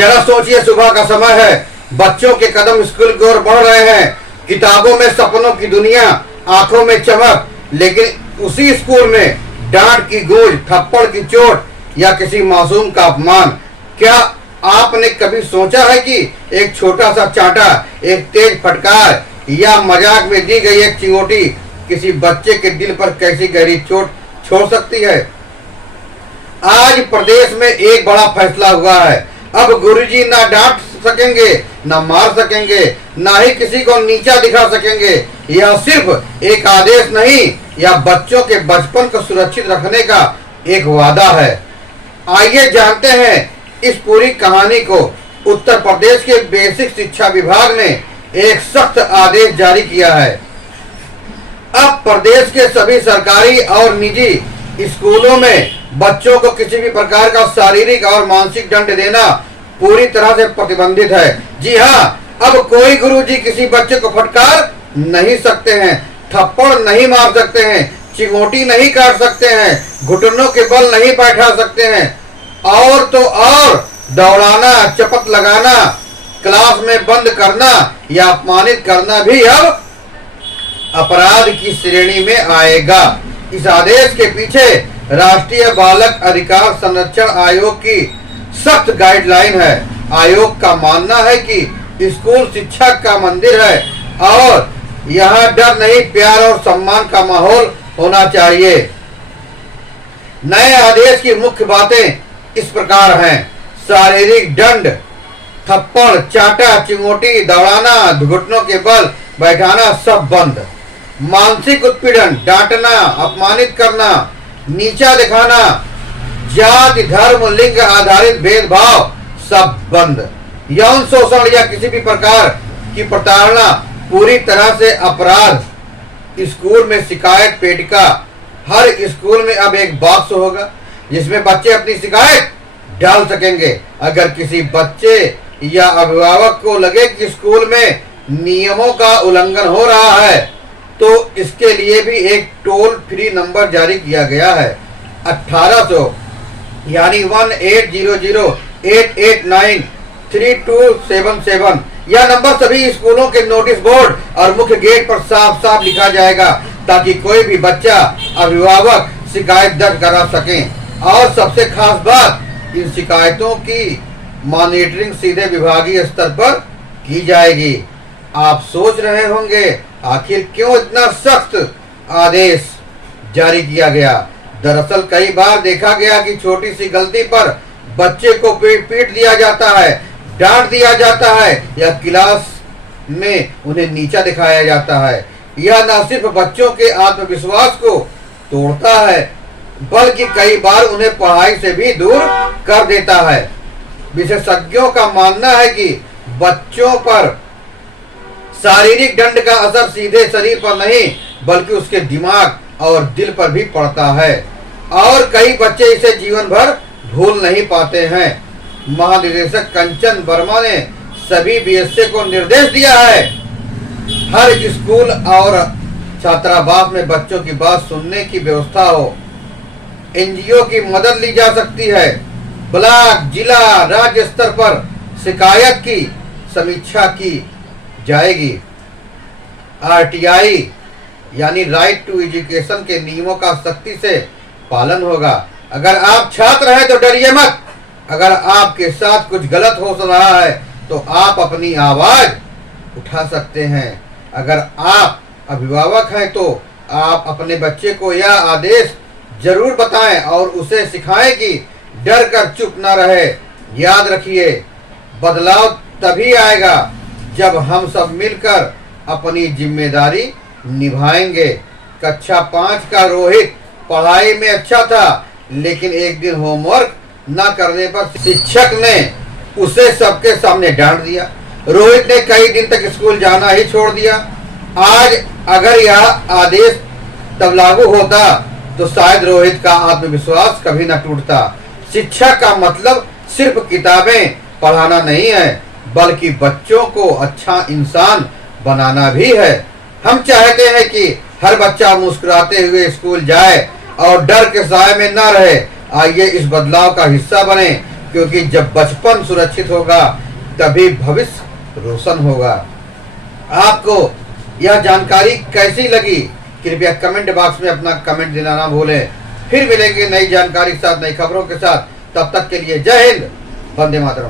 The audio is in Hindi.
जरा सोचिए, सुबह का समय है, बच्चों के कदम स्कूल की ओर बढ़ रहे हैं, किताबों में सपनों की दुनिया, आंखों में चमक, लेकिन उसी स्कूल में डांट की गूंज, थप्पड़ की चोट या किसी मासूम का अपमान। क्या आपने कभी सोचा है कि एक छोटा सा चांटा, एक तेज फटकार या मजाक में दी गई एक चिंगोटी किसी बच्चे के दिल पर कैसी गहरी चोट छोड़ सकती है? आज प्रदेश में एक बड़ा फैसला हुआ है। अब गुरुजी ना डांट सकेंगे, ना मार सकेंगे, ना ही किसी को नीचा दिखा सकेंगे। यह सिर्फ एक आदेश नहीं, यह बच्चों के बचपन को सुरक्षित रखने का एक वादा है। आइए जानते हैं इस पूरी कहानी को। उत्तर प्रदेश के बेसिक शिक्षा विभाग ने एक सख्त आदेश जारी किया है। अब प्रदेश के सभी सरकारी और निजी स्कूलों में बच्चों को किसी भी प्रकार का शारीरिक और मानसिक दंड देना पूरी तरह से प्रतिबंधित है। जी हाँ, अब कोई गुरुजी किसी बच्चे को फटकार नहीं सकते हैं, थप्पड़ नहीं मार सकते हैं, चिंगोटी नहीं काट सकते हैं, घुटनों के बल नहीं बैठा सकते हैं, और तो और दौड़ाना, चपत लगाना, क्लास में बंद करना या अपमानित करना भी अब अपराध की श्रेणी में आएगा। इस आदेश के पीछे राष्ट्रीय बालक अधिकार संरक्षण आयोग की सख्त गाइडलाइन है। आयोग का मानना है कि स्कूल शिक्षा का मंदिर है और यहाँ डर नहीं, प्यार और सम्मान का माहौल होना चाहिए। नए आदेश की मुख्य बातें इस प्रकार हैं। शारीरिक दंड, थप्पड़, चाटा, चिंगोटी, दौड़ाना, घुटनों के बल बैठाना सब बंद। मानसिक उत्पीड़न, डांटना, अपमानित करना, नीचा दिखाना, जाति, धर्म, लिंग आधारित भेदभाव सब बंद। यौन शोषण या किसी भी प्रकार की प्रताड़ना पूरी तरह से अपराध। स्कूल में शिकायत पेटिका, हर स्कूल में अब एक बॉक्स होगा जिसमें बच्चे अपनी शिकायत डाल सकेंगे। अगर किसी बच्चे या अभिभावक को लगे कि स्कूल में नियमों का उल्लंघन हो रहा है तो इसके लिए भी एक टोल फ्री नंबर जारी किया गया है। 1800 यानी 1800-889-3277। यह नंबर सभी स्कूलों के नोटिस बोर्ड और मुख्य गेट पर साफ साफ लिखा जाएगा ताकि कोई भी बच्चा, अभिभावक शिकायत दर्ज करा सके। और सबसे खास बात, इन शिकायतों की मॉनिटरिंग सीधे विभागीय स्तर पर की जाएगी। आप सोच रहे होंगे आखिर क्यों इतना सख्त आदेश जारी किया गया। दरअसल कई बार देखा गया कि छोटी सी गलती पर बच्चे को पीट दिया जाता है, डांट दिया जाता है या क्लास में उन्हें नीचा दिखाया जाता है। यह न सिर्फ बच्चों के आत्मविश्वास को तोड़ता है बल्कि कई बार उन्हें पढ़ाई से भी दूर कर देता है। विशेषज्ञों का मानना है कि बच्चों पर शारीरिक दंड का असर सीधे शरीर पर नहीं बल्कि उसके दिमाग और दिल पर भी पड़ता है और कई बच्चे इसे जीवन भर भूल नहीं पाते हैं। महानिदेशक कंचन वर्मा ने सभी बीएसए को निर्देश दिया है हर स्कूल और छात्रावास में बच्चों की बात सुनने की व्यवस्था हो। एनजीओ की मदद ली जा सकती है। ब्लॉक, जिला, राज्य स्तर पर शिकायत की समीक्षा की जाएगी। आरटीआई यानी राइट टू एजुकेशन के नियमों का सख्ती से पालन होगा। अगर आप छात्र हैं तो डरिए मत। अगर आपके साथ कुछ गलत हो रहा है तो आप अपनी आवाज उठा सकते हैं। अगर आप अभिभावक हैं तो आप अपने बच्चे को यह आदेश जरूर बताएं और उसे सिखाएं कि डर कर चुप न रहे। याद रखिए, बदलाव तभी आएगा जब हम सब मिलकर अपनी जिम्मेदारी निभाएंगे। कक्षा 5 का रोहित पढ़ाई में अच्छा था लेकिन एक दिन होमवर्क न करने पर शिक्षक ने उसे सबके सामने डांट दिया। रोहित ने कई दिन तक स्कूल जाना ही छोड़ दिया। आज अगर यह आदेश तब लागू होता तो शायद रोहित का आत्मविश्वास कभी न टूटता। शिक्षा का मतलब सिर्फ किताबें पढ़ाना नहीं है बल्कि बच्चों को अच्छा इंसान बनाना भी है। हम चाहते हैं कि हर बच्चा मुस्कुराते हुए स्कूल जाए और डर के साए में न रहे। आइए इस बदलाव का हिस्सा बने। क्योंकि जब बचपन सुरक्षित होगा तभी भविष्य रोशन होगा। आपको यह जानकारी कैसी लगी कृपया कमेंट बॉक्स में अपना कमेंट देना ना भूलें। फिर मिलेंगे नई जानकारी के साथ, नई खबरों के साथ। तब तक के लिए जय हिंद, वंदे मातरम।